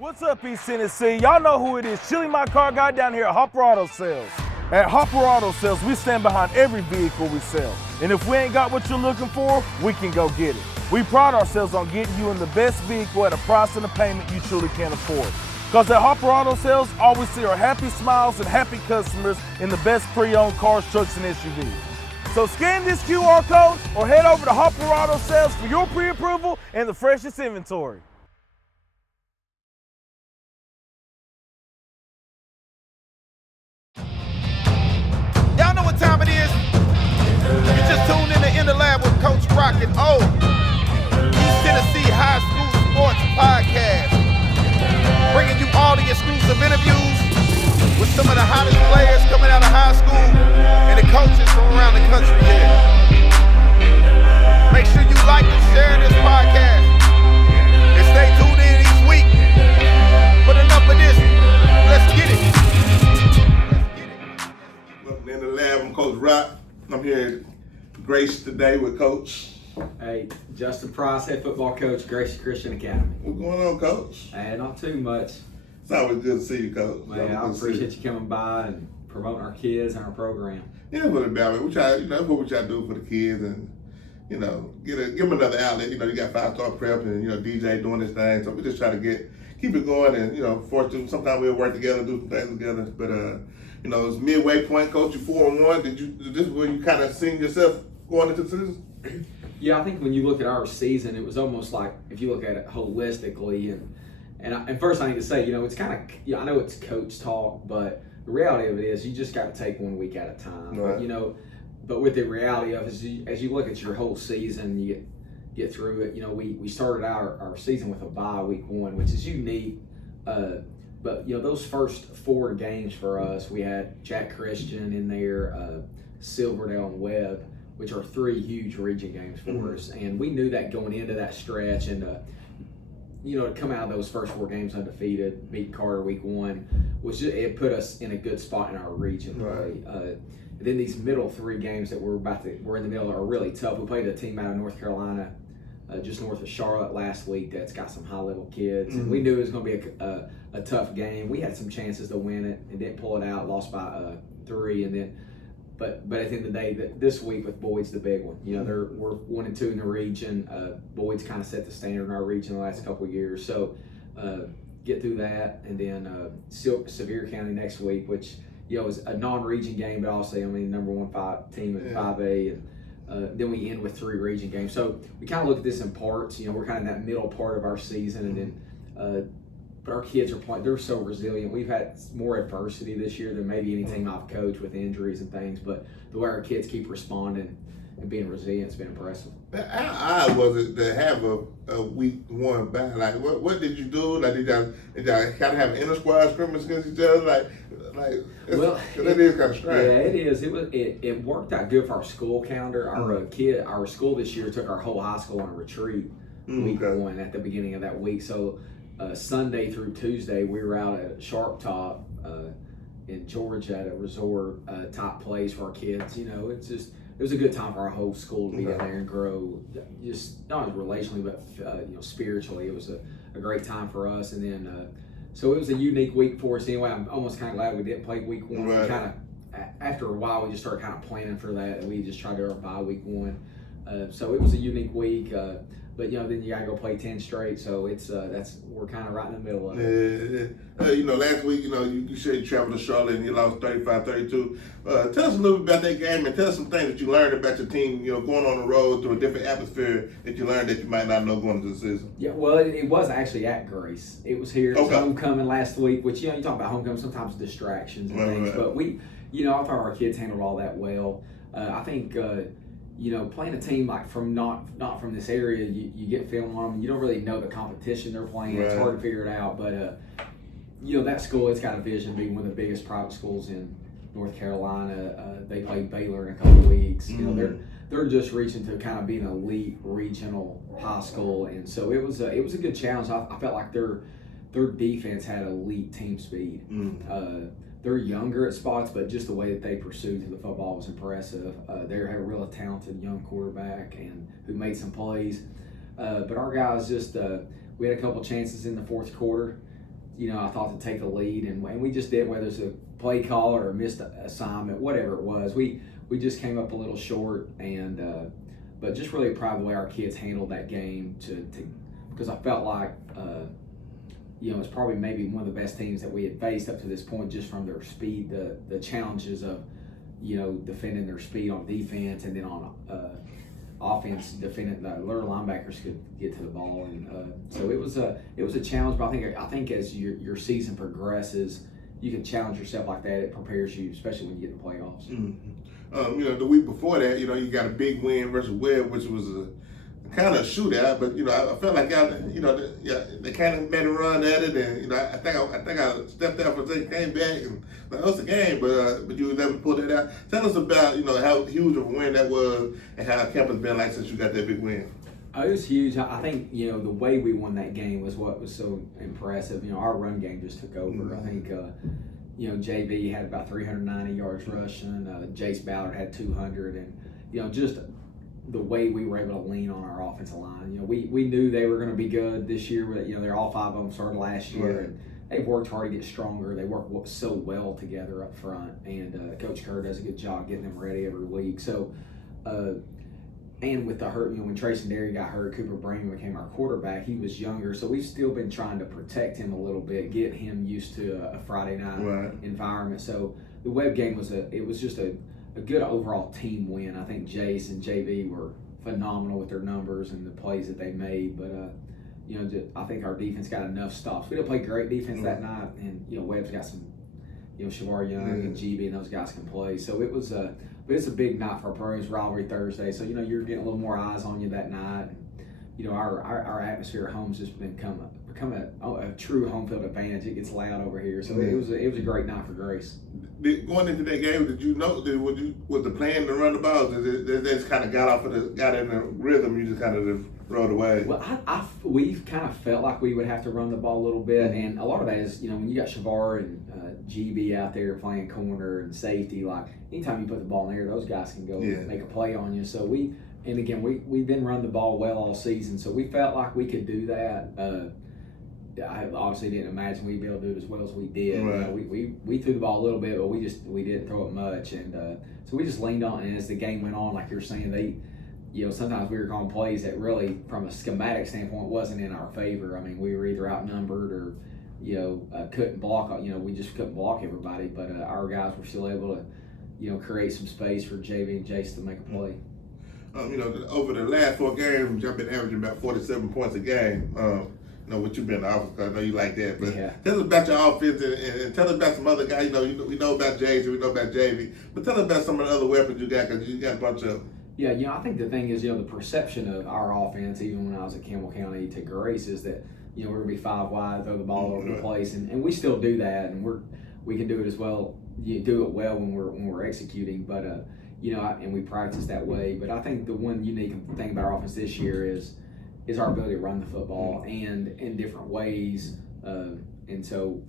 What's up, East Tennessee? Y'all know who it is. Chili My Car Guy down here at Hopper Auto Sales. At Hopper Auto Sales, we stand behind every vehicle we sell. And if we ain't got what you're looking for, we can go get it. We pride ourselves on getting you in the best vehicle at a price and a payment you truly can afford. Because at Hopper Auto Sales, all we see are happy smiles and happy customers in the best pre-owned cars, trucks, and SUVs. So scan this QR code or head over to Hopper Auto Sales for your pre-approval and the freshest inventory. Y'all know what time it is? You just tuned in the lab with Coach Rocket O. East Tennessee High School Sports Podcast. Bringing you all the exclusive interviews with some of the hottest players coming out of high school and the coaches from around the country here. Make sure you like and share this podcast. And stay tuned in each week. But enough of this. Let's get it. In the lab, I'm Coach Rock. I'm here at Grace today with Coach. Hey, Justin Price, head football coach, Grace Christian Academy. What's going on, Coach? Hey, not too much. It's always good to see you, Coach. Man, I appreciate you coming by and promoting our kids and our program. Yeah, but about it, we try, that's what we try to do for the kids, and give them another outlet. You got 5-star prep and DJ doing this thing, so we just try to keep it going, and force them. Sometimes we'll work together, do some things together, but it's midway point, Coach. You 4-1. Is this where you kind of seen yourself going into the season? Yeah, I think when you look at our season, it was almost like if you look at it holistically, and first I need to say, it's kind of, I know it's coach talk, but the reality of it is you just got to take one week at a time. Right. But with the reality of it, as you look at your whole season, you get through it. We started our season with a bye week 1, which is unique. But those first 4 games for us, we had Jack Christian in there, Silverdale and Webb, which are 3 huge region games for us, and we knew that going into that stretch, and to come out of those first 4 games undefeated, beat Carter week 1, it put us in a good spot in our region play. Right. And then these middle 3 games that we're in the middle are really tough. We played a team out of North Carolina, just north of Charlotte last week, that's got some high-level kids, and we knew it was going to be a tough game. We had some chances to win it and didn't pull it out, lost by 3, and then. But at the end of the day, this week with Boyd's the big one. We're 1-2 in the region. Boyd's kind of set the standard in our region the last couple of years. So get through that, and then Sevier County next week, which is a non-region game, but also number 1 team in 5A, and then we end with 3 region games. So we kind of look at this in parts. We're kind of in that middle part of our season, and then. But our kids are playing, they're so resilient. We've had more adversity this year than maybe any team I've coached with injuries and things, but the way our kids keep responding and being resilient has been impressive. How odd was it to have a week 1 back? Like, what did you do? Like, did y'all kind of have an inter-squad scrimmage against each other? That is kind of strange. Yeah, it is. It worked out good for our school calendar. Our school this year took our whole high school on a retreat week 1 at the beginning of that week. So Sunday through Tuesday, we were out at Sharp Top in Georgia at a resort type place for our kids. It was a good time for our whole school to be down there and grow, just not only relationally but spiritually. It was a great time for us, and then so it was a unique week for us. Anyway, I'm almost kind of glad we didn't play week 1. Right. We kind of after a while we just started kind of planning for that, and we just tried to do our bye week 1. So it was a unique week. But then you gotta go play 10 straight, so it's we're kind of right in the middle of it. Yeah. Last week, you said you traveled to Charlotte and you lost 35-32. Tell us a little bit about that game, and tell us some things that you learned about your team. Going on the road through a different atmosphere that you learned that you might not know going into the season. Yeah, well, it was actually at Grace. It was here. Okay. Homecoming last week, which you talk about homecoming, sometimes distractions and things, Right. but we, I thought our kids handled all that well. I think. Playing a team like not from this area, you get film on them. You don't really know the competition they're playing. Right. It's hard to figure it out. But that school has got a vision to be one of the biggest private schools in North Carolina. They play Baylor in a couple of weeks. They're just reaching to kind of be an elite regional high school, and so it was a good challenge. I felt like their defense had elite team speed. They're younger at spots, but just the way that they pursued to the football was impressive. They had a real talented young quarterback and who made some plays. But our guys we had a couple chances in the fourth quarter. I thought to take the lead, and we just did, whether it's a play call or a missed assignment, whatever it was. We just came up a little short, and but just really proud of the way our kids handled that game because I felt like it's probably maybe one of the best teams that we had faced up to this point, just from their speed, the challenges of defending their speed on defense, and then on offense, defending the little linebackers could get to the ball, and so it was a challenge. But I think as your season progresses, you can challenge yourself like that. It prepares you, especially when you get in the playoffs. Mm-hmm. The week before that, you got a big win versus Webb, which was a kind of shootout. But I felt like they kind of made a run at it, and I think I stepped out for a second, came back, and that was the game. But you was able to pull that out. Tell us about how huge of a win that was, and how camp has been like since you got that big win. Oh, it was huge. I think the way we won that game was what was so impressive. Our run game just took over. Mm-hmm. I think Javey had about 390 yards rushing. Jace Ballard had 200, and just the way we were able to lean on our offensive line. We knew they were going to be good this year. They're all 5 of them started last year, right. And they've worked hard to get stronger. They work so well together up front, and Coach Kerr does a good job getting them ready every week. So. And with the hurt, when Trace and Derry got hurt, Cooper Breen became our quarterback. He was younger, so we've still been trying to protect him a little bit, get him used to a Friday night right. environment. So the Webb game was just a good overall team win. I think Jace and Javey were phenomenal with their numbers and the plays that they made. But I think our defense got enough stops. We didn't play great defense that night, and Webb's got some. Shavar Young and GB and those guys can play. So it was but it's a big night for our programs, rivalry Thursday. So, you're getting a little more eyes on you that night. And, our atmosphere at home's just become a true home field advantage. It gets loud over here. So it was a great night for Grace. Going into that game, did you know, was the plan to run the ball? They just kind of got in the rhythm, you just kind of just rode away? Well, we kind of felt like we would have to run the ball a little bit, and a lot of that is, when you got Shavar and GB out there playing corner and safety, like anytime you put the ball in the air, those guys can go make a play on you. So we've been running the ball well all season, so we felt like we could do that. I obviously didn't imagine we'd be able to do it as well as we did. Right. We threw the ball a little bit, but we didn't throw it much, and so we just leaned on. And as the game went on, like you're saying, sometimes we were calling plays that really, from a schematic standpoint, wasn't in our favor. I mean, we were either outnumbered or couldn't block. We just couldn't block everybody. But our guys were still able to create some space for Javey and Jace to make a play. Over the last 4 games, y'all been averaging about 47 points a game. What you've been in the office, I know you like that. But tell us about your offense and tell us about some other guys. We know about Jace, we know about Javey, but tell us about some of the other weapons you got, because you got a bunch of them. Yeah, I think the thing is, the perception of our offense, even when I was at Campbell County to Grace, is that, we're going to be 5 wide, throw the ball over the place, and we still do that, and we can do it as well. You do it well when we're executing, but and we practice that way. But I think the one unique thing about our offense this year is our ability to run the football and in different ways, and so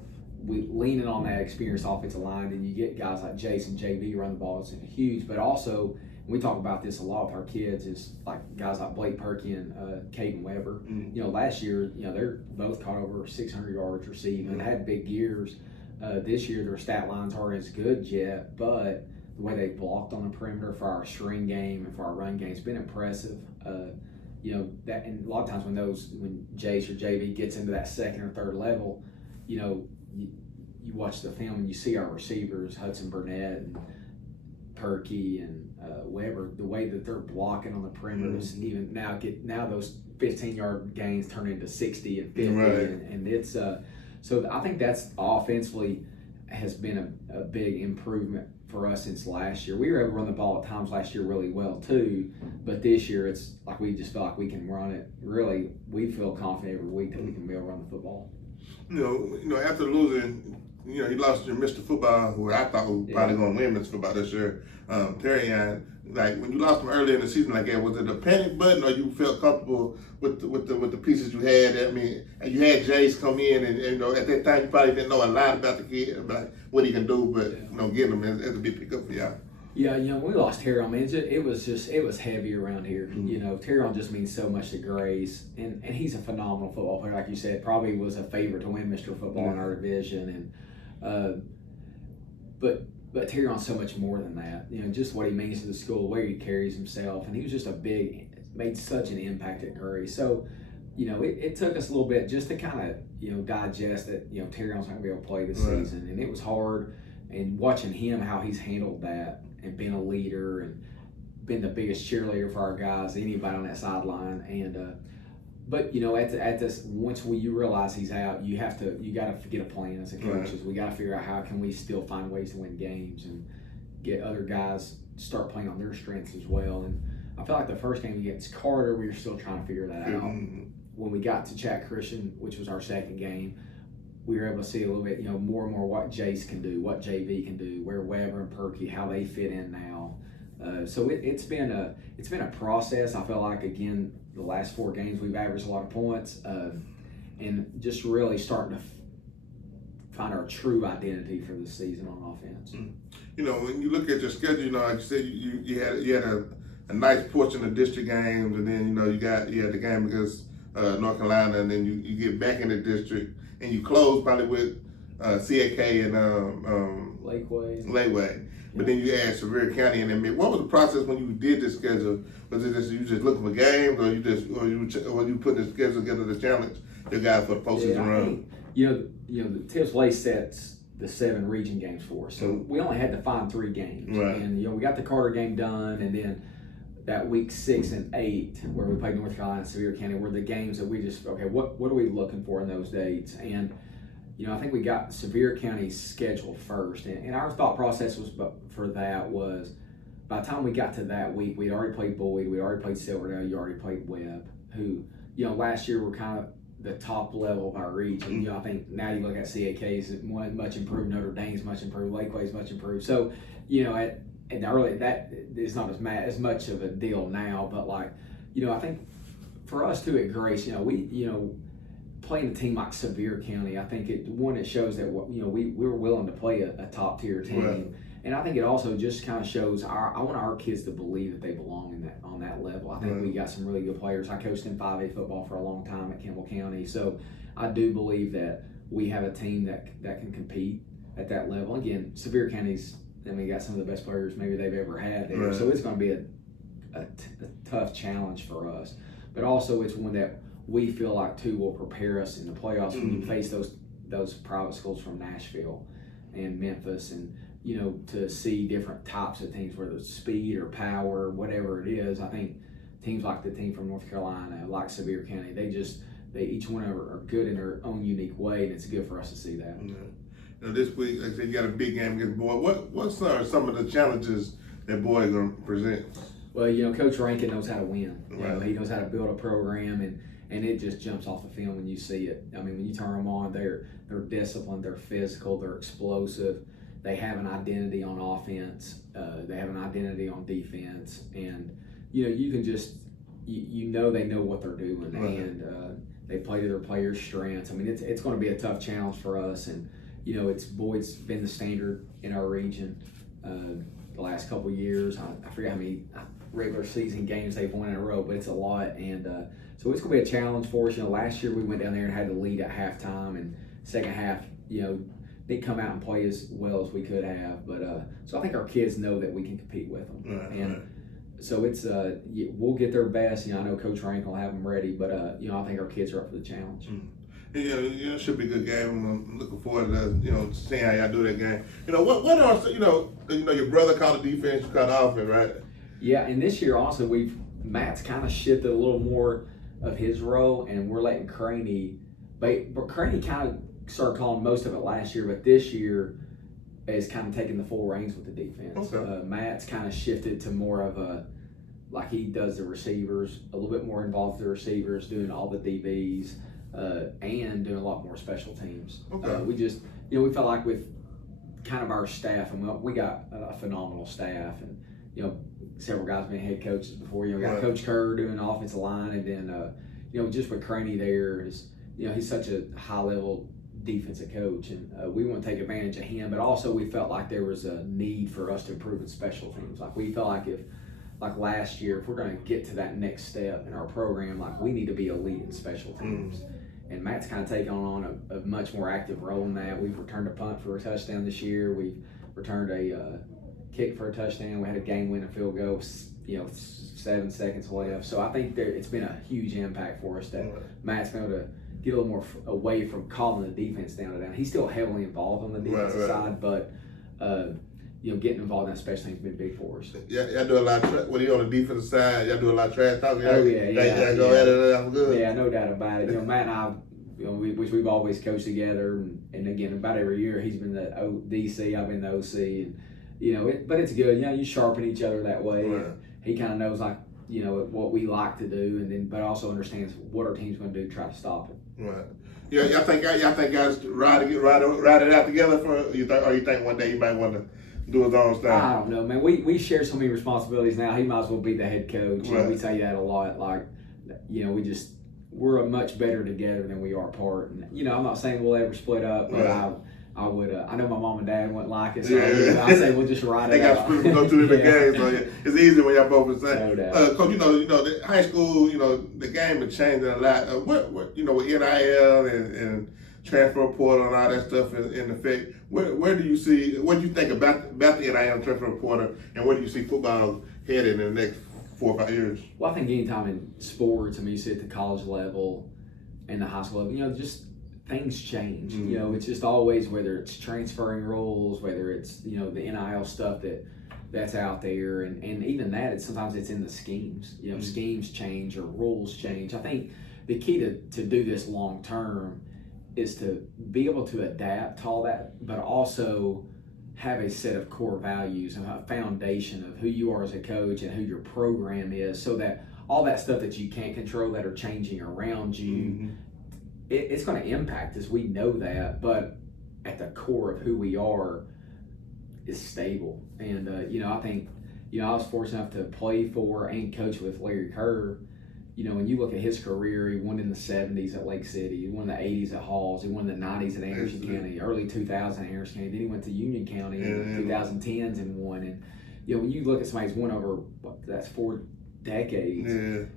we leaning on that experienced offensive line, and you get guys like Jace and JV run the ball. It's huge, but also we talk about this a lot with our kids, is like guys like Blake Perky and Kaden Weber. Last year, they're both caught over 600 yards receiving, had big years. This year, their stat lines aren't as good yet, but the way they blocked on the perimeter for our string game and for our run game has been impressive. That, and a lot of times when Jace or JV gets into that second or third level, you watch the film and you see our receivers, Hudson Burnett and Perky and Weber, the way that they're blocking on the perimeter, even now those 15-yard gains turn into 60 and 50, right. and it's so I think that's offensively has been a big improvement for us since last year. We were able to run the ball at times last year really well too, but this year it's like we just feel like we can run it. Really, we feel confident every week that we can be able to run the football. After losing, you lost your Mr. Football, who I thought was probably going to win Mr. Football this year, Terry. Like when you lost him early in the season like that, was it a panic button, or you felt comfortable with the pieces you had? I mean, you had Jace come in, and at that time you probably didn't know a lot about the kid, about what he can do, but getting him is a big pickup for y'all. Yeah, we lost Terron, man. It was heavy around here. Mm-hmm. Terron just means so much to Grace, and he's a phenomenal football player, like you said. Probably was a favorite to win Mr. Football in our division, and but Terron's so much more than that. Just what he means to the school, the way he carries himself, and he was just made such an impact at Grace. So, it took us a little bit just to kind of digest that Terron's not gonna be able to play this season, and it was hard. And watching him, how he's handled that and been a leader and been the biggest cheerleader for our guys, anybody on that sideline. And but at this, once you realize he's out, you got to get a plan as a coaches. We got to figure out how can we still find ways to win games and get other guys start playing on their strengths as well. And I felt like the first game against Carter, we were still trying to figure that out. When we got to Chat Christian, which was our second game, we were able to see a little bit, more and more what Jace can do, what Javey can do, where Weber and Perky, how they fit in now. So it's been a process. I feel like, again, the last 4 games we've averaged a lot of points, and just really starting to find our true identity for the season on offense. When you look at your schedule, like you said, you had a nice portion of district games, and then you had the game against North Carolina, and then you get back in the district. And you close probably with CAK and Lakeway. But then you add Sevier County in there. What was the process when you did this schedule? Was it you just looking for games, or you put the schedule together to challenge the guys for the postseason run? The Tips Lay sets the 7 region games for us, so we only had to find 3 games, and we got the Carter game done, and then that week 6 and 8 where we played North Carolina and Sevier County were the games that we just, what are we looking for in those dates? And I think we got Sevier County scheduled first, and our thought process was for that was by the time we got to that week, we'd already played Boyd, we already played Silverdale, you already played Webb, who last year were kind of the top level of our region. I think now you look at CAK's much improved, Notre Dame's much improved, Lakeway's much improved. So and early that is not as much of a deal now, but I think for us too at Grace, we playing a team like Sevier County, I think it shows that we're willing to play a top tier team, and I think it also just kind of shows I want our kids to believe that they belong on that level. I think we got some really good players. I coached in 5A football for a long time at Campbell County, so I do believe that we have a team that can compete at that level. Again, Sevier County's. We got some of the best players maybe they've ever had there. So it's going to be a tough challenge for us. But also it's one that we feel like, too, will prepare us in the playoffs when you face those private schools from Nashville and Memphis, and, to see different types of teams, whether it's speed or power, whatever it is. I think teams like the team from North Carolina, like Sevier County, they each one are good in their own unique way, and it's good for us to see that. This week, like I said, you got a big game against Boyd. What are some of the challenges that Boyd is going to present? Well, Coach Rankin knows how to win. He knows how to build a program, and it just jumps off the film when you see it. When you turn them on, they're disciplined, they're physical, they're explosive. They have an identity on offense. They have an identity on defense, and you can just they know what they're doing, and they play to their players' strengths. It's going to be a tough challenge for us, and. Boyd's been the standard in our region the last couple of years. I forget how many regular season games they've won in a row, but it's a lot. And so it's going to be a challenge for us. Last year we went down there and had the lead at halftime, and second half, didn't come out and play as well as we could have. But so I think our kids know that we can compete with them. So it's we'll get their best. I know Coach Rank will have them ready, but I think our kids are up for the challenge. It should be a good game. I'm looking forward to seeing how y'all do that game. What are your brother called the defense, you called the offense, right? Yeah, and this year also Matt's kind of shifted a little more of his role, and we're letting Craney. But Craney kind of started calling most of it last year, but this year is kind of taking the full reins with the defense. Okay. Matt's kind of shifted to more of he does the receivers, a little bit more involved with the receivers, doing all the DBs. And doing a lot more special teams. Okay. We just, we felt like with kind of our staff, and we got a phenomenal staff, and several guys been head coaches before. We got Coach Kerr doing offensive line, and then just with Craney there is, he's such a high level defensive coach, and we want to take advantage of him. But also, we felt like there was a need for us to improve in special teams. Like we felt like like last year, if we're going to get to that next step in our program, like we need to be elite in special teams. And Matt's kind of taken on a much more active role in that. We've returned a punt for a touchdown this year. We've returned a kick for a touchdown. We had a game-winning field goal, 7 seconds left. So I think it's been a huge impact for us that Matt's been able to get a little more away from calling the defense down and down. He's still heavily involved on the defensive side, but getting involved in that special teams has been big for us. Yeah, y'all do a lot of when you're on the defensive side, y'all do a lot of trash talking. Oh yeah. Go at it. I'm good. Yeah, no doubt about it. Matt and I, we've always coached together, and again, about every year he's been the DC, I've been the OC, and but it's good. You sharpen each other that way. Right. He kind of knows what we like to do, but also understands what our team's going to do to try to stop it. Right. Yeah, y'all think guys ride it out together or you think one day he might want to do his own style? I don't know, man. We share so many responsibilities now. He might as well be the head coach. Right. We say that a lot. Like, we're much better together than we are apart. And I'm not saying we'll ever split up, but right. I would. I know my mom and dad wouldn't like it, so I say we'll just ride it out. They got to go to different games, so it's easy when y'all both the same. No doubt. Coach, the high school, the game is changing a lot. What with NIL and transfer portal and all that stuff in effect, where do you see? What do you think about the NIL and transfer portal, and where do you see football headed in the next 4 or 5 years? Well, I think anytime in sports, you see at the college level and the high school level, just things change. Mm-hmm. It's just always, whether it's transferring rules, whether it's the NIL stuff that's out there, and even that, sometimes it's in the schemes. Schemes change or rules change. I think the key to do this long term is to be able to adapt to all that, but also have a set of core values and a foundation of who you are as a coach and who your program is, so that all that stuff that you can't control that are changing around you, it's going to impact us. We know that, but at the core of who we are is stable. And I think I was fortunate enough to play for and coach with Larry Kerr. When you look at his career, he won in the 70s at Lake City, he won in the 80s at Halls, he won in the 90s at Anderson County, early 2000s at Anderson County, then he went to Union County in the 2010s and won. And when you look at somebody who's won over, that's 4 decades,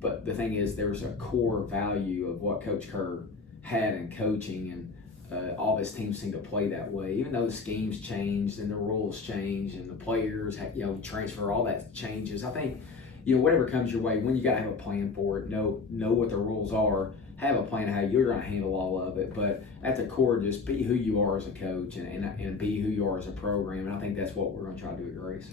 but the thing is, there's a core value of what Coach Kerr had in coaching, and all of his teams seem to play that way, even though the schemes changed and the rules changed and the players transfer, all that changes. I think whatever comes your way, when you got to have a plan for it, know what the rules are, have a plan of how you're going to handle all of it, but at the core, just be who you are as a coach and be who you are as a program. And I think that's what we're going to try to do at Grace.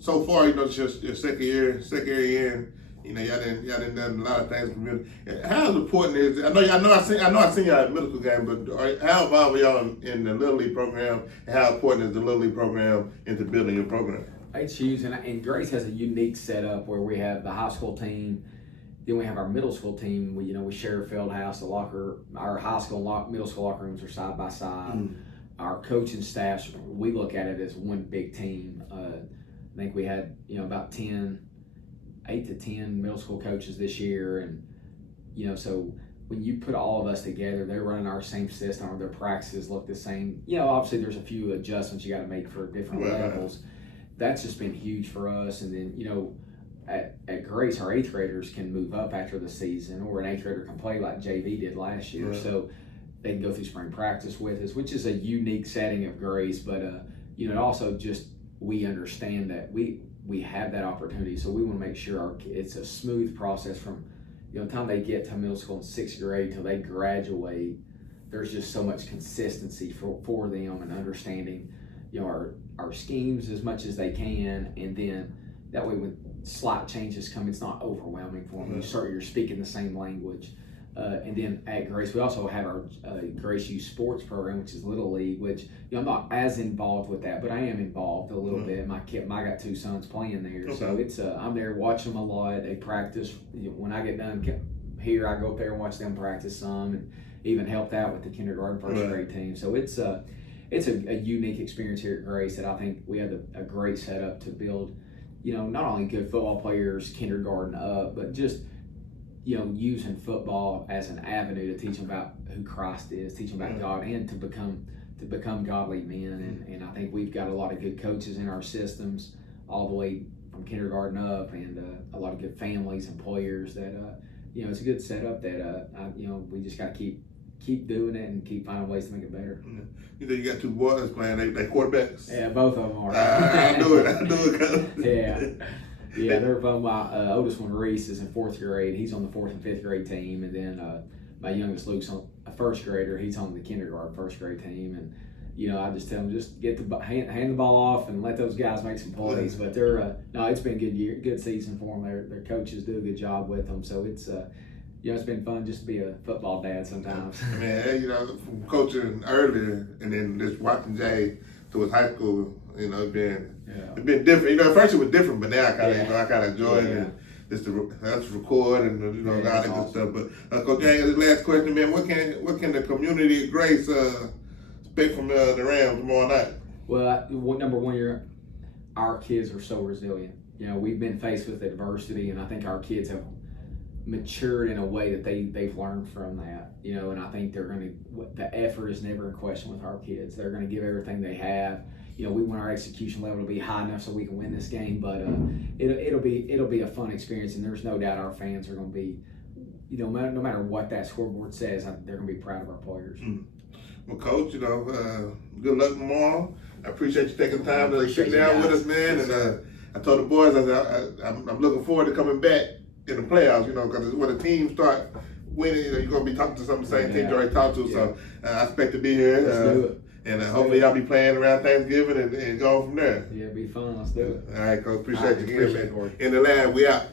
So far, it's just your second year in. Y'all done done a lot of things. How important is it? I know I seen y'all at middle school game, but how involved are y'all in the Little League program? And how important is the Little League program into building your program? It's huge, and Grace has a unique setup where we have the high school team, then we have our middle school team. We share a field house, our high school and middle school locker rooms are side by side. Our coaching staffs, we look at it as one big team. I think we had about 8 to 10 middle school coaches this year, and so when you put all of us together, they're running our same system, or their practices look the same. Obviously there's a few adjustments you got to make for different levels. That's just been huge for us. And then at Grace, our 8th graders can move up after the season, or an 8th grader can play like Javey did last year. Right. So they can go through spring practice with us, which is a unique setting of Grace. But it also just, we understand that we have that opportunity, so we want to make sure it's a smooth process from the time they get to middle school in 6th grade till they graduate. There's just so much consistency for them, and understanding our schemes as much as they can, and then that way when slight changes come, it's not overwhelming for them. You're speaking the same language. And then at Grace, we also have our Grace Youth Sports program, which is Little League, which I'm not as involved with that, but I am involved a little bit. I got 2 sons playing there, so it's I'm there watching them a lot. They practice. When I get done here, I go up there and watch them practice some, and even helped out with the kindergarten first grade team. So it's a unique experience here at Grace that I think we have a great setup to build. Not only good football players kindergarten up, but just using football as an avenue to teach them about who Christ is, teach them about God, and to become godly men. And I think we've got a lot of good coaches in our systems, all the way from kindergarten up, and a lot of good families and players that it's a good setup that we just got to keep doing it and keep finding ways to make it better. You know, you got 2 boys playing, they quarterbacks. Yeah, both of them are. I do it. Yeah, they're fun. My oldest one, Reese, is in 4th grade. He's on the 4th and 5th grade team, and then my youngest Luke's a 1st grader. He's on the kindergarten 1st grade team, and I just tell them just get hand the ball off and let those guys make some plays. But they're it's been a good season for them. Their coaches do a good job with them, so it's it's been fun just to be a football dad sometimes. Man, from coaching earlier and then just watching Jay to his high school, it's been different. At first it was different, but now I kind of enjoy it. And just to record and all that good stuff. But Coach Jay, this last question, man, what can the community of Grace expect from the Rams tomorrow night? Well, number one, our kids are so resilient. We've been faced with adversity, and I think our kids have matured in a way that they've learned from that. And I think the effort is never in question with our kids. They're going to give everything they have. We want our execution level to be high enough so we can win this game, but it'll be a fun experience, and there's no doubt our fans are going to be, no matter what that scoreboard says, they're going to be proud of our players. Well, Coach, good luck tomorrow. I appreciate you taking time to sit down with us, man. Yes, and I told the boys, I'm looking forward to coming back in the playoffs, because when the teams start winning, you're going to be talking to some of the same teams you already talked to. Yeah. So I expect to be here. Let's do it. And hopefully y'all be playing around Thanksgiving and go from there. Yeah, it'll be fun. Let's do it. All right, Coach. Appreciate you again, man. In the lab, we out.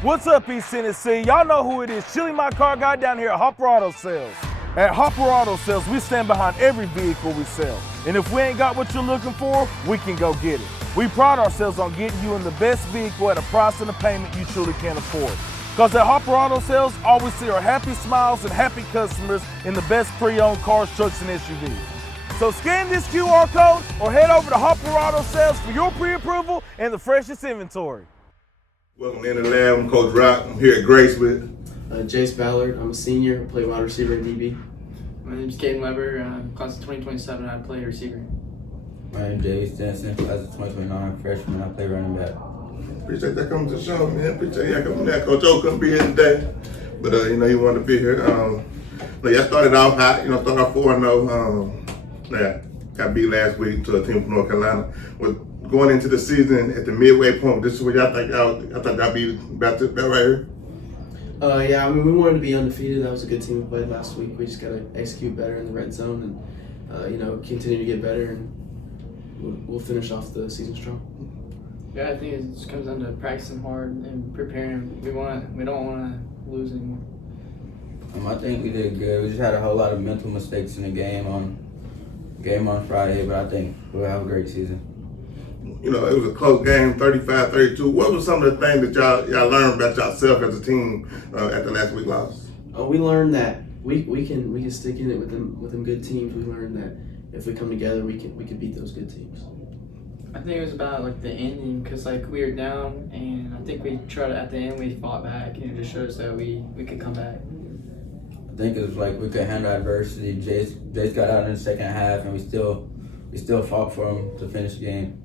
What's up, East Tennessee? Y'all know who it is. Chili, my car guy down here at Hopper Auto Sales. At Hopper Auto Sales, we stand behind every vehicle we sell. And if we ain't got what you're looking for, we can go get it. We pride ourselves on getting you in the best vehicle at a price and a payment you truly can afford. Because at Hopper Auto Sales, all we see are happy smiles and happy customers in the best pre-owned cars, trucks, and SUVs. So scan this QR code or head over to Hopper Auto Sales for your pre-approval and the freshest inventory. Welcome in the lab. I'm Coach Rock. I'm here at Grace with Jace, Ballard. I'm a senior. I play wide receiver and DB. My name's Kaden Weber. Class of 2027. I play receiver. My name's Javey, Stinson. Class of 2029. Freshman. I play running back. Appreciate that coming to the show, man. Appreciate y'all coming down. Coach O couldn't be here today, but he wanted to be here. Y'all started off hot. Started off 4-0. Got beat last week to a team from North Carolina. With going into the season at the midway point, this is what y'all think y'all be about right here? We wanted to be undefeated. That was a good team we played last week. We just got to execute better in the red zone and, continue to get better, and we'll finish off the season strong. Yeah, I think it just comes down to practicing hard and preparing. We don't want to lose anymore. I think we did good. We just had a whole lot of mental mistakes in the game on Friday, but I think we'll have a great season. It was a close game, 35-32. What was some of the things that y'all learned about yourself as a team at the last week loss? We learned that we can stick in it with them good teams. We learned that if we come together, we can beat those good teams. I think it was about the ending, because we were down, and I think we tried at the end. We fought back, and it just shows that we could come back. I think it was we could handle adversity. Jace got out in the second half, and we still fought for him to finish the game.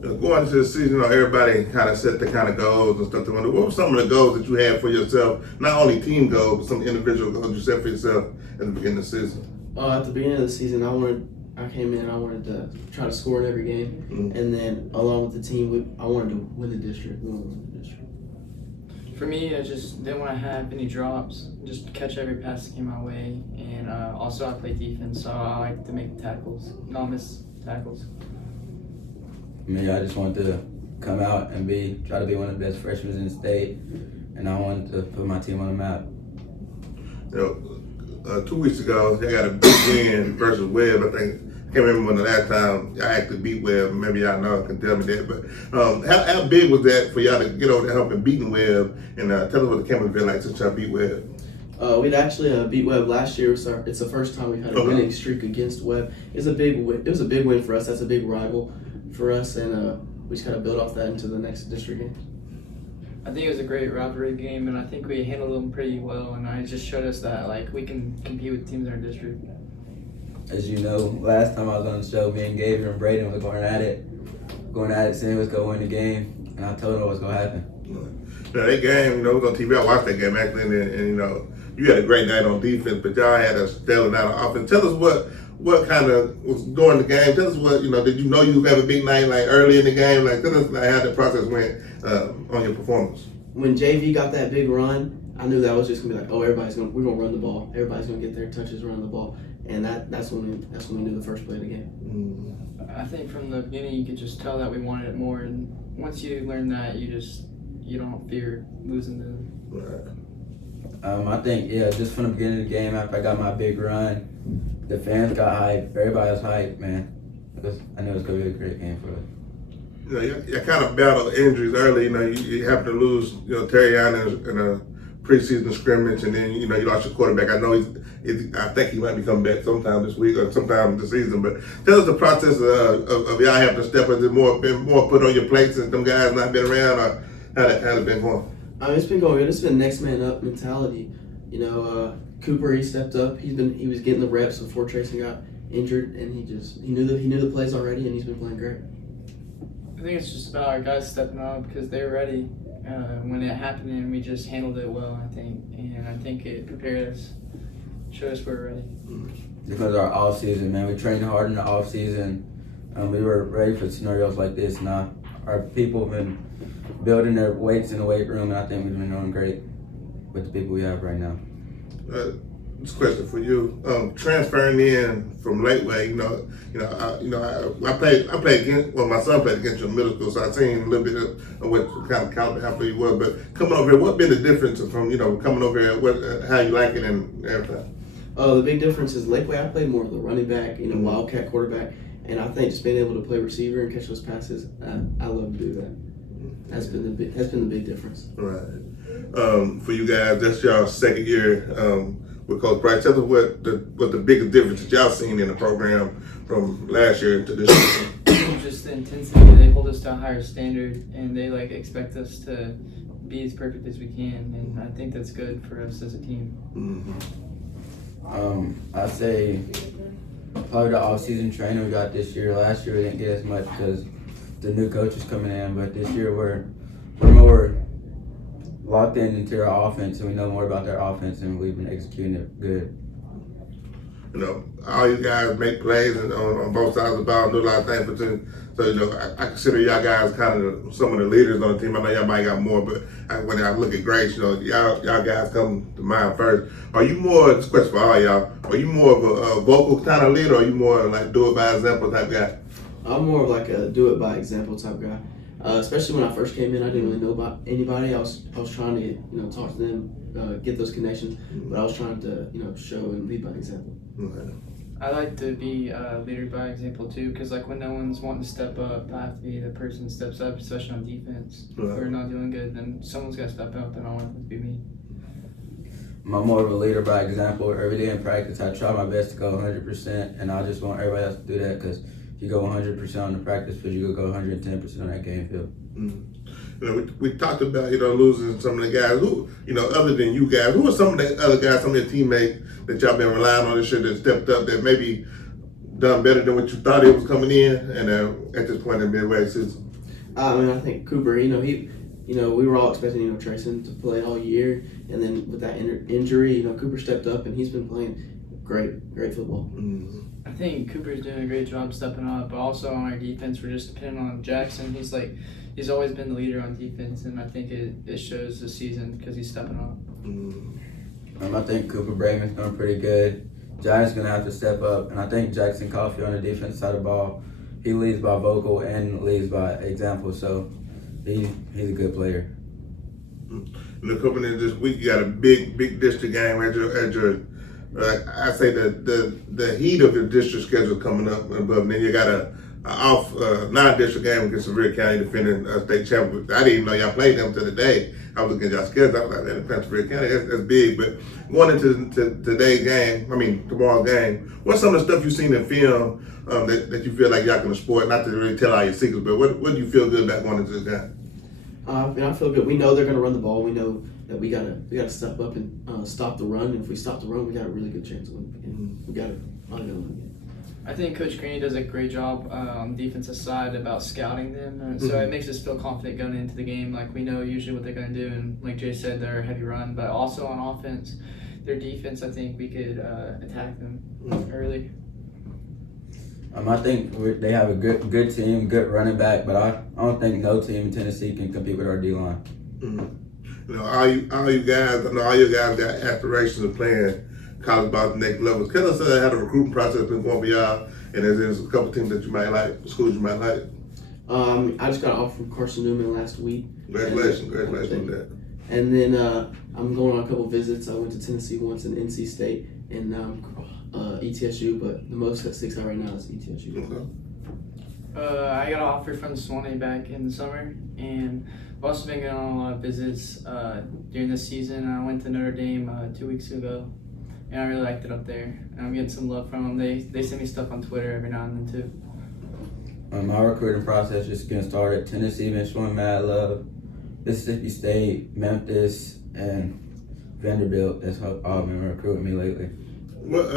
Going into the season, everybody kind of set the kind of goals and stuff. What were some of the goals that you had for yourself? Not only team goals, but some individual goals you set for yourself at the beginning of the season. At the beginning of the season, I came in. I wanted to try to score in every game, and then along with the team, I wanted to win the district. For me, I just didn't want to have any drops, just catch every pass that came my way, and also I play defense, so I like to make tackles, not miss tackles. I just wanted to come out and try to be one of the best freshmen in the state, and I wanted to put my team on the map. 2 weeks ago, they got a big win versus Webb. I can't remember when the last time y'all actually beat Webb. Maybe y'all know, can tell me that. But how big was that for y'all to get over there helping beating Webb? And tell us what the camp has been like since y'all beat Webb. We'd actually beat Webb last year. It's the first time we've had a winning streak against Webb. It was a big win for us. That's a big rival for us, and we just got to build off that into the next district game. I think it was a great rivalry game, and I think we handled them pretty well. And it just showed us that like we can compete with teams in our district. As you know, last time I was on the show, me and Gabe and Braden were going at it, saying we was going to win the game, and I told him what was going to happen. Yeah, that game, it was on TV. I watched that game actually, and you had a great night on defense, but y'all had a stellar night on offense. Tell us what kind of was during the game. Tell us what, did you know you would have a big night like early in the game? Like, tell us how the process went on your performance. When Javey got that big run, I knew that was just gonna be like, oh, we're gonna run the ball. Everybody's gonna get their touches, run the ball, and that's when we knew the first play of the game. I think from the beginning you could just tell that we wanted it more, and once you learn that, you don't fear losing to them. Right. I think, just from the beginning of the game, after I got my big run, the fans got hyped. Everybody was hyped, man. I knew it was going to be a great game for us. You kind of battled injuries early. You happened to lose, Terry Allen in a preseason scrimmage, and then, you lost your quarterback. I know I think he might be coming back sometime this week or sometime this season. But tell us the process of y'all having to step up. Has it been more put on your plate since them guys not been around, or how's it been going? It's been going good. It's been next man up mentality. Cooper, he stepped up. He was getting the reps before Tracy got injured, and he knew the plays already, and he's been playing great. I think it's just about our guys stepping up because they were ready when it happened, and we just handled it well, I think. And I think it prepared us, showed us we're ready. Because our off season, man, we trained hard in the off season. We were ready for scenarios like this. Now our people have been building their weights in the weight room, and I think we've been doing great with the people we have right now. This question for you: transferring in from Lakeway, I played against. Well, my son played against you in middle school, so I seen a little bit of what kind of caliber how you were. But coming over here, what been the difference from coming over here? How you like it and everything? The big difference is Lakeway. I played more of the running back, wildcat quarterback, and I think just being able to play receiver and catch those passes, I love to do that. That's been the big difference. Right. For you guys, that's y'all second year with Coach Bryce. Tell us what the biggest difference that y'all seen in the program from last year to this year. Just the intensity. They hold us to a higher standard, and they expect us to be as perfect as we can, and I think that's good for us as a team. I'd say probably the off-season training we got this year. Last year we didn't get as much because the new coaches coming in, but this year we're more locked into our offense, and we know more about their offense, and we've been executing it good. All you guys make plays on both sides of the ball and do a lot of things for the team. So, I consider y'all guys kind of some of the leaders on the team. I know y'all might got more, but when I look at Grace, y'all guys come to mind first. Are you more, this question for all y'all, are you more of a vocal kind of leader, or are you more like do it by example type guy? I'm more of like a do it by example type guy. Especially when I first came in, I didn't really know about anybody. I was trying to talk to them, get those connections, but I was trying to show and lead by example. Okay. I like to be a leader by example too, because when no one's wanting to step up, I have to be the person that steps up, especially on defense. If we're not doing good, then someone's got to step up, and I want it to be me. I'm more of a leader by example. Every day in practice, I try my best to go 100%, and I just want everybody else to do that, because if you go 100% on the practice field, you go 110% on that game field. We talked about losing some of the guys who other than you guys. Who are some of the other guys, some of your teammates that y'all been relying on this year that stepped up that maybe done better than what you thought it was coming in, and at this point in midway season? I think Cooper. We were all expecting Trayson to play all year, and then with that injury, Cooper stepped up and he's been playing great football. I think Cooper's doing a great job stepping up, but also on our defense, we're just depending on Jackson. He's always been the leader on defense, and I think it shows this season because he's stepping up. I think Cooper Braman's doing pretty good. Giants going to have to step up, and I think Jackson Coffey on the defense side of the ball, he leads by vocal and leads by example, so he's a good player. Coming in this week, you got a big district game at your I say the heat of the district schedule coming up above, and then you got a off non-district game against Sevier County defending state champion. I didn't even know y'all played them to the day. I was looking at y'all schedule. I was like, that depends Sevier County. That's big. But going into today's game, tomorrow's game, what's some of the stuff you've seen in film that you feel like y'all can exploit? Not to really tell all your secrets, but what do you feel good about going into this game? I feel good. We know they're going to run the ball. We know that we gotta step up and stop the run. And if we stop the run, we got a really good chance of winning. And we got to win the game. I think Coach Greeny does a great job on the defensive side about scouting them. So it makes us feel confident going into the game. Like, we know usually what they're going to do. And like Jay said, they're a heavy run. But also on offense, their defense, I think we could attack them early. I think they have a good team, good running back, but I don't think no team in Tennessee can compete with our D-line. You know, all you guys, I know all you guys got aspirations of playing college ball at the next level. Tell us how the recruiting process been going for y'all, and there's a couple teams that you might like, schools you might like. I just got an offer from Carson Newman last week. Congratulations on that. And then I'm going on a couple visits. I went to Tennessee once and NC State and ETSU, but the most that sticks out right now is ETSU. Okay. I got an offer from Swanee back in the summer, and I've also been going on a lot of visits during this season. I went to Notre Dame 2 weeks ago, and I really liked it up there. And I'm getting some love from them. They send me stuff on Twitter every now and then too. My recruiting process just getting started. Tennessee been showing mad love. Mississippi State, Memphis, and Vanderbilt. That's all been recruiting me lately. What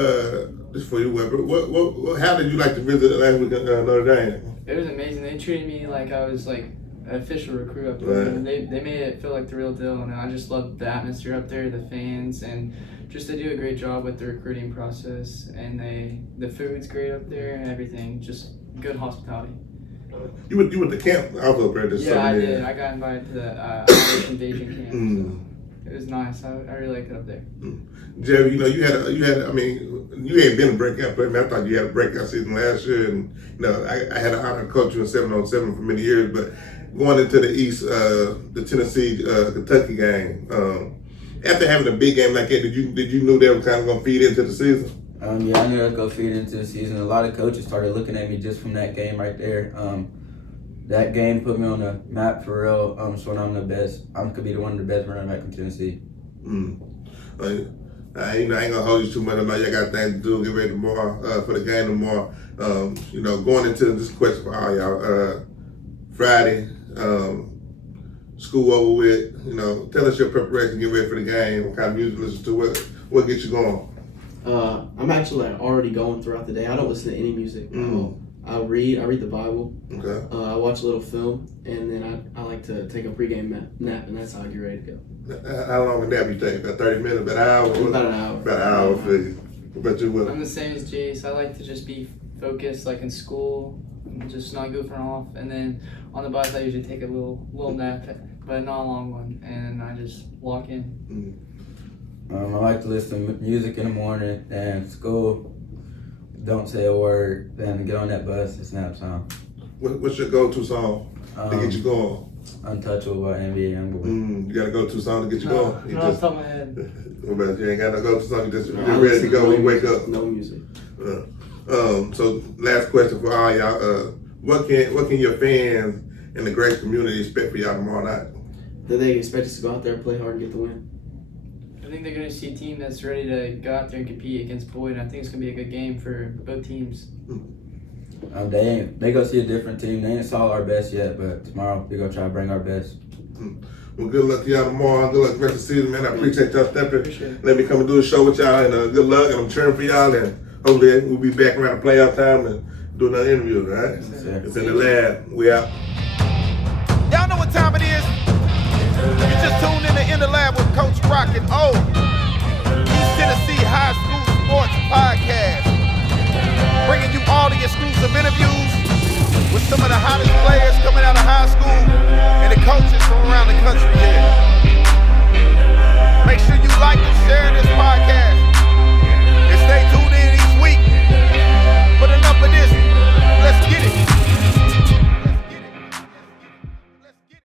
just for you, Weber? What? How did you like to visit last week at Notre Dame? It was amazing. They treated me like I was like an official recruit up there. Right. And they made it feel like the real deal, and I just loved the atmosphere up there, the fans, and just they do a great job with the recruiting process. And the food's great up there and everything. Just good hospitality. You went to camp also up there this summer. Yeah, I did. I got invited to the Operation Beijing camp. So it was nice. I really liked it up there. Javey, you know, you had. I mean, you ain't been a breakout player. I mean, I thought you had a breakout season last year, and you know, I had an honor to coach you in 7-on-7 for many years. But going into the East, the Tennessee Kentucky game, after having a big game like that, did you know they were kind of going to feed into the season? Yeah, I knew it was going to feed into the season. A lot of coaches started looking at me just from that game right there. That game put me on the map for real. So I'm the best. I could be one of the best running back in Tennessee. I ain't gonna hold you too much. I know y'all got things to do. Get ready tomorrow for the game tomorrow. You know, going into this question for all y'all. Friday, school over with. You know, tell us your preparation. Get ready for the game. What kind of music listen to? What gets you going? I'm actually already going throughout the day. I don't listen to any music. I read the Bible. Okay. I watch a little film, and then I like to take a pregame nap, and that's how I get ready to go. How long a nap you take? About 30 minutes? About an hour? About an hour. About an hour for you. What about you, Will? I'm the same as Jace. I like to just be focused, like in school, and just not goofing off. And then on the bus, I usually take a little nap, but not a long one, and I just walk in. I like to listen to music in the morning, and school, don't say a word, then get on that bus, it's nap time. What's your go-to song to get you going? Untouchable by NBA Youngboy. You got a go-to song to get you going? Not off the top of my head. What about you? Ain't got no go-to song? You just ready to go when you wake up? No music. So last question for all y'all. What can your fans and the great community expect for y'all tomorrow night? That they expect us to go out there, play hard, and get the win. I think they're going to see a team that's ready to go out there and compete against Boyd. I think it's going to be a good game for both teams. They go see a different team. They ain't saw our best yet, but tomorrow we gonna try to bring our best. Well, good luck to y'all tomorrow. Good luck the rest of the season, man. I appreciate y'all stepping. Let me come and do a show with y'all, and good luck. And I'm cheering for y'all. And hopefully we'll be back around the playoff time and do another interview. All right? It's in the lab. We out. Y'all know what time it is. You just tuned in the lab with Coach Rocket O. East Tennessee High School Sports Podcast. Bringing you all the exclusive interviews with some of the hottest players coming out of high school and the coaches from around the country.